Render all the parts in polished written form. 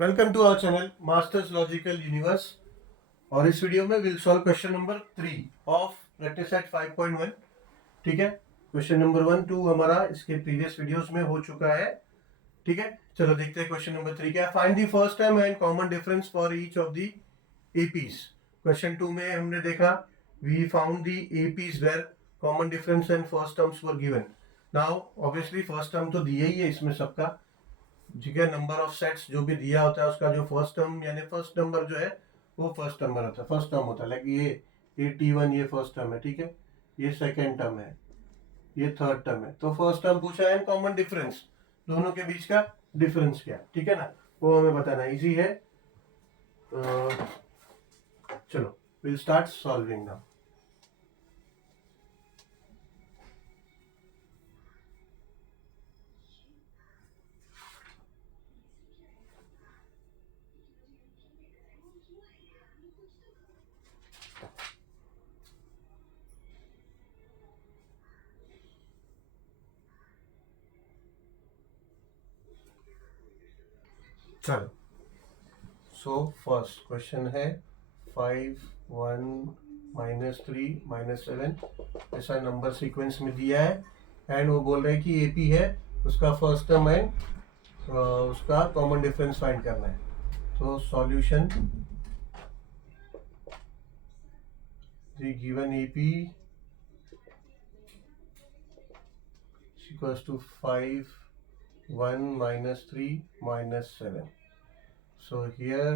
Welcome to our channel masters logical universe. और इस video में will solve question number 3 of practice set 5.1। ठीक है, क्वेश्चन नंबर 1 2 हमारा इसके प्रीवियस वीडियोस में हो चुका है। ठीक है, चलो देखते हैं क्वेश्चन नंबर 3 क्या है। Find the first term and common difference for each of the APs. Question 2 में हमने देखा we found the APs where common difference and first terms were given. Now obviously first term तो दिया ही है इसमें सबका, ठीक है। नंबर ऑफ सेट्स जो भी दिया होता है उसका जो फर्स्ट टर्म यानी फर्स्ट नंबर जो है वो फर्स्ट नंबर होता है, फर्स्ट टर्म होता है। लाइक ये T1 ये फर्स्ट टर्म है, ठीक है। ये सेकेंड टर्म है, ये थर्ड टर्म है। तो फर्स्ट टर्म पूछा है कॉमन डिफरेंस, दोनों के बीच का डिफरेंस क्या, ठीक है ना, वो हमें बताना इजी है। चलो विल स्टार्ट सॉल्विंग नाउ। चलो, सो फर्स्ट क्वेश्चन है 5 1 -3 -7 ऐसा नंबर सीक्वेंस में दिया है एंड वो बोल रहे हैं कि एपी है, उसका फर्स्ट टर्म एंड उसका कॉमन डिफरेंस फाइंड करना है। तो solution the given AP equals to 5 1 -3 -7। So here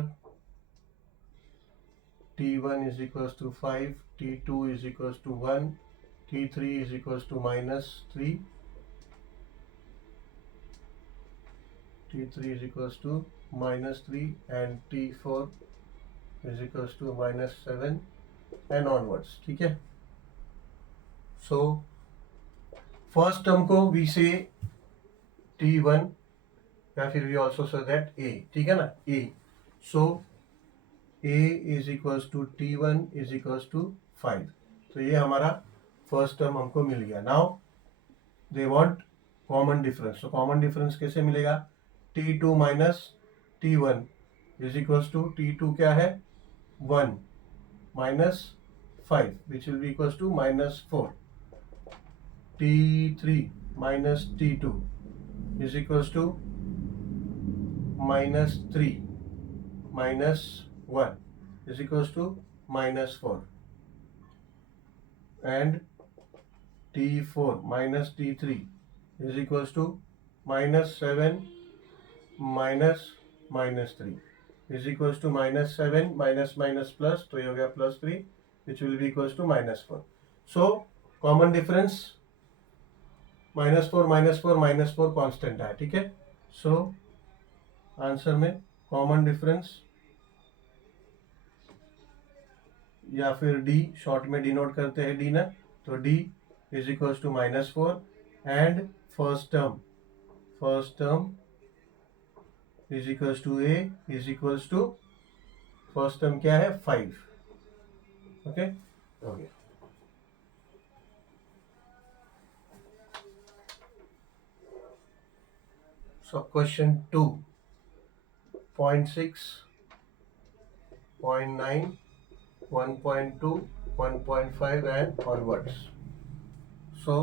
T1 is equals to 5, T2 is equals to 1, T3 is equals to -3, T3 is equals to -3 and T4 is equals to -7 and onwards, ठीक है। So first term को we say T1 या फिर we also say that A, ठीक है ना, A। So A is equals to T1 is equals to 5। तो ये हमारा फर्स्ट टर्म हमको मिल गया। Now they want common difference. तो कॉमन डिफरेंस कैसे मिलेगा? T2 minus T1 is equals to T2 क्या है 1 minus 5 which will be equals to -4। T3 minus T2 is equals to -3 minus 1 is equals to -4 and T4 minus T3 is equals to -7 minus -3 is equals to -7 minus minus plus, तो ये हो गया +3 which will be equals to -4। so common difference -4 constant है, ठीक है। so answer में common difference या फिर डी शॉर्ट में डिनोट करते हैं डी ना, तो d is equals to -4 and first term is equals to a is equals to first term क्या है 5। ओके हो गया। So question 2 0.6 0.9 1.2 1.5 and onwards। so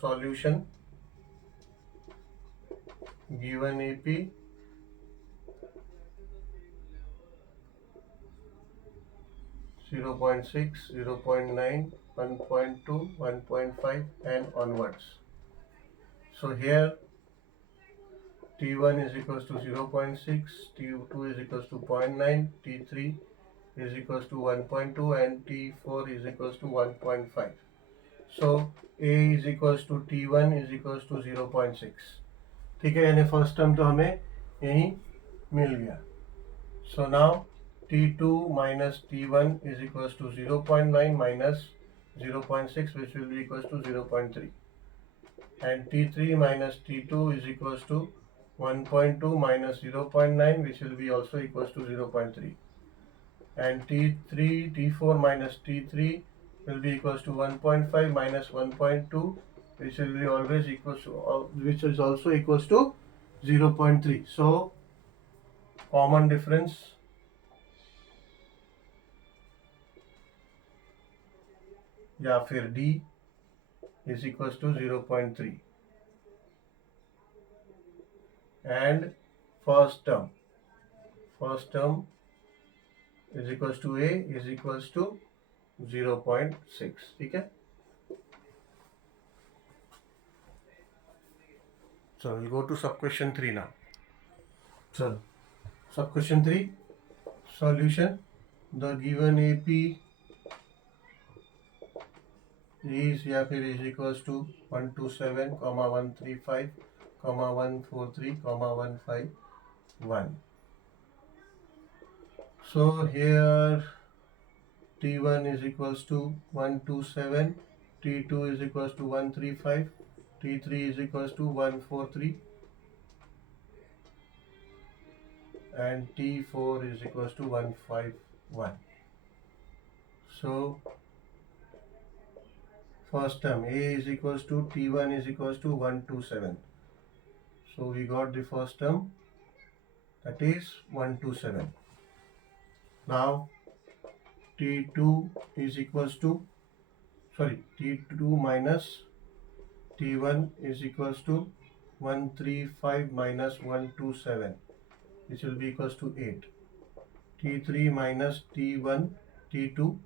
solution given AP 0.6 0.9 1.2 1.5 and onwards। so here T1 is equals to 0.6, T2 is equals to 0.9, T3 is equals to 1.2 and T4 is equals to 1.5। so A is equals to T1 is equals to 0.6, ठीक है, यानी first term तो हमें यही मिल गया। so now T2 minus T1 is equals to 0.9 minus 0.6 which will be equals to 0.3 and T3 minus T2 is equals to 1.2 minus 0.9 which will be also equals to 0.3 and T4 minus T3 will be equals to 1.5 minus 1.2 which will be always equals to which is also equals to 0.3। so common difference या फिर d is equal to 0.3 and first term is equal to a is equal to 0.6. ठीक है. So we'll go to sub question 3 now. So sub question 3 solution. The given AP is या फिर is equals to 127, 135, 143, 151. So here T1 is equals to 127, T2 is equals to 135, T3 is equals to 143 and T4 is equals to 151. So first term A is equals to T1 is equals to 127. So we got the first term, that is 127. Now T2 is equals to T2 minus T1 is equals to 135 minus 127, which will be equals to 8. T3 minus T2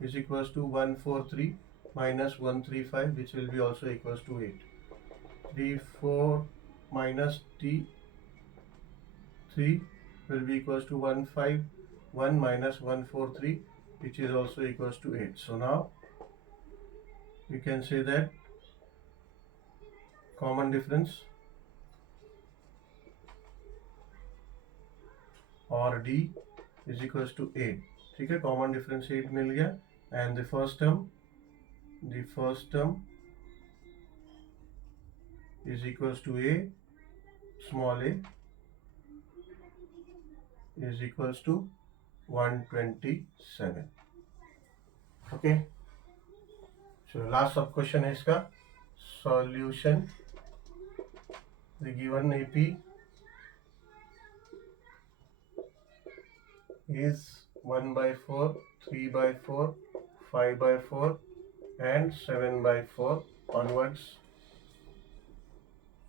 is equals to 143 minus 135, which will be also equals to 8. T4 minus T3 will be equals to 151 minus 143, which is also equals to 8. So now we can say that common difference or D is equals to 8. ठीक है, common difference 8 मिल गया. And the first term is equals to A, small a, is equals to 127. Okay. So last sub question है इसका solution. The given AP is 1/4, 3/4, 5/4 and 7/4 onwards.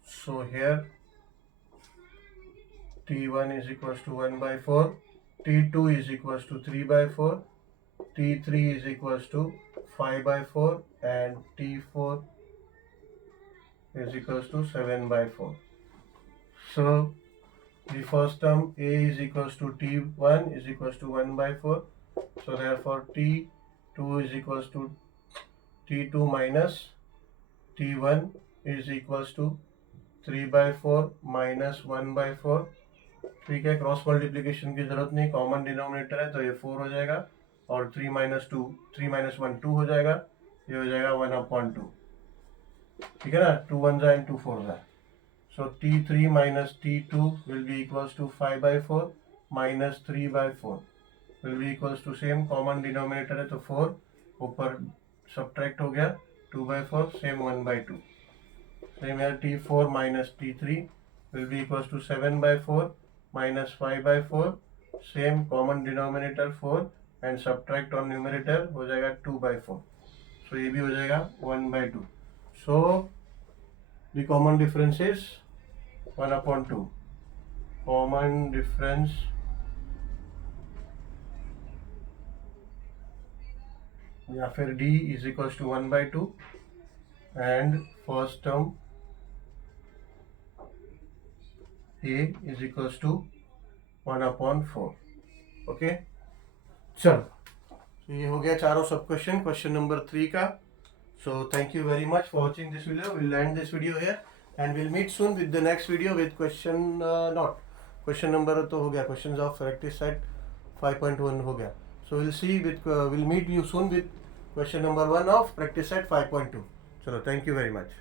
So here T1 is equals to 1/4, T2 is equals to 3/4, T3 is equals to 5/4 and T4 is equals to 7/4. So the first term A is equals to T1 is equals to 1/4. So therefore T2 is equals to T2 minus T1 is equals to 3/4 minus 1/4. ठीक है, cross multiplication की जरूरत नहीं, common denominator है तो ये 4 हो जाएगा और 3 minus 1 2 हो जाएगा, ये हो जाएगा 1/2. ठीक है ना, 2 1s and 2 4s. So T3 minus T2 will be equals to 5/4 minus 3/4 will be equals to same common denominator है तो 4 ऊपर subtract हो गया 2/4 same 1/2. Same here T4 minus T3 will be equals to 7/4 minus 5/4 same common denominator 4 and subtract on numerator हो जाएगा 2/4. So ये भी हो जाएगा 1/2. So the common difference is 1/2. Common difference या फिर D is equals to 1/2 and first term A is equals to 1/4. Okay. चलो, तो ये हो गया चारों सब क्वेश्चन नंबर 3 का. So thank you very much for watching this video. We'll end this video here and we'll meet soon with the next video with question number तो हो गया, questions of practice set 5.1 हो गया. So we'll meet you soon with question number 1 of practice set 5.2. चलो, thank you very much.